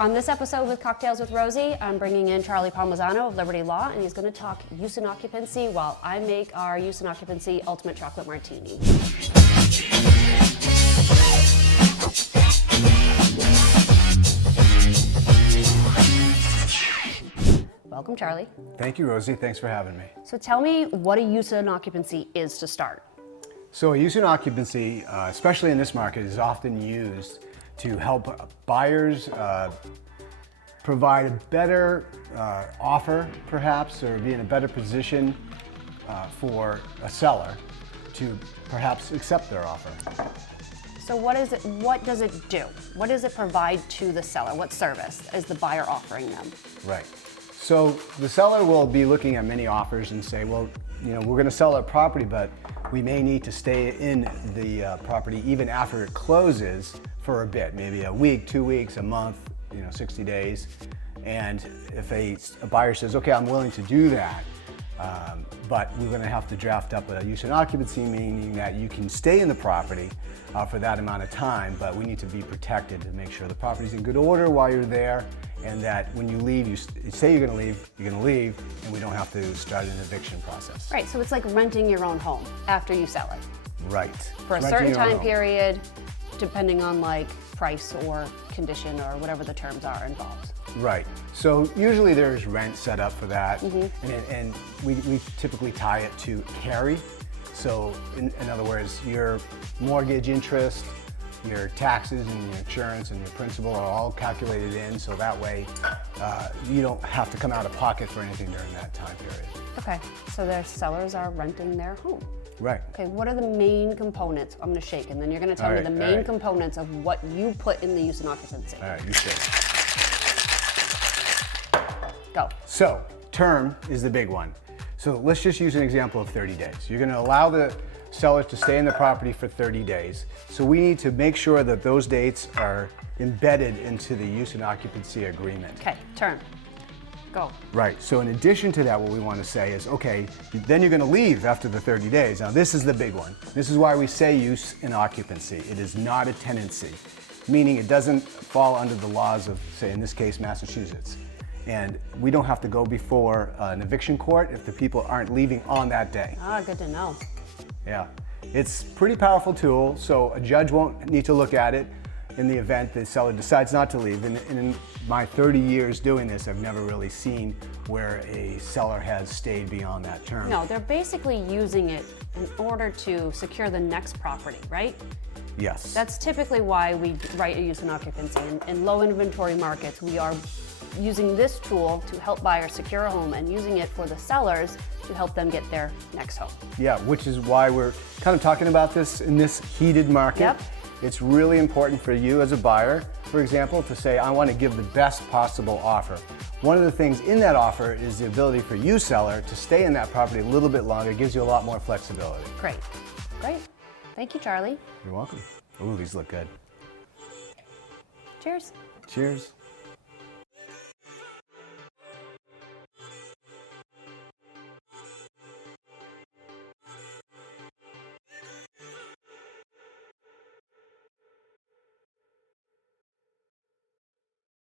On this episode with Cocktails with Rosie, I'm bringing in Charlie Palmisano of Liberty Law, and he's going to talk use and occupancy while I make our use and occupancy ultimate chocolate martini. Welcome, Charlie. Thank you, Rosie. Thanks for having me. So tell me what a use and occupancy is to start. So a use and occupancy, especially in this market, is often used to help buyers provide a better offer, perhaps, or be in a better position for a seller to perhaps accept their offer. So what is it? What does it do? What does it provide to the seller? What service is the buyer offering them? Right. So the seller will be looking at many offers and say, well, you know, we're going to sell our property, but we may need to stay in the property even after it closes for a bit, maybe a week, 2 weeks, a month, 60 days. And if a buyer says, okay, I'm willing to do that, but we're going to have to draft up a use and occupancy, meaning that you can stay in the property for that amount of time, but we need to be protected to make sure the property's in good order while you're there, and that when you leave, you say you're going to leave, and we don't have to start an eviction process. Right, so it's like renting your own home after you sell it. Right. For a certain time period, depending on like price or condition or whatever the terms are involved. Right. So usually there's rent set up for that, and we typically tie it to carry. So in other words, your mortgage interest, your taxes and your insurance and your principal are all calculated in, so that way you don't have to come out of pocket for anything during that time period. Okay, so their sellers are renting their home. Right. Okay, what are the main components? I'm going to shake, and then you're going to tell me the main components of what you put in the use and occupancy. All right, you shake. Go. So, term is the big one. So let's just use an example of 30 days. You're going to allow the seller to stay in the property for 30 days. So we need to make sure that those dates are embedded into the use and occupancy agreement. Okay, term. Go. Right, so in addition to that, what we want to say is, okay, then you're going to leave after the 30 days. Now this is the big one. This is why we say use and occupancy. It is not a tenancy, meaning it doesn't fall under the laws of, say in this case, Massachusetts. And we don't have to go before an eviction court if the people aren't leaving on that day. Ah, good to know. Yeah, it's a pretty powerful tool, so a judge won't need to look at it in the event the seller decides not to leave. And in my 30 years doing this, I've never really seen where a seller has stayed beyond that term. No, they're basically using it in order to secure the next property, right? Yes. That's typically why we write a use and occupancy. In low inventory markets, we are using this tool to help buyers secure a home and using it for the sellers to help them get their next home. Yeah, which is why we're kind of talking about this in this heated market. Yep. It's really important for you as a buyer, for example, to say, I want to give the best possible offer. One of the things in that offer is the ability for you, seller, to stay in that property a little bit longer. It gives you a lot more flexibility. Great. Great. Thank you, Charlie. You're welcome. Ooh, these look good. Cheers. Cheers.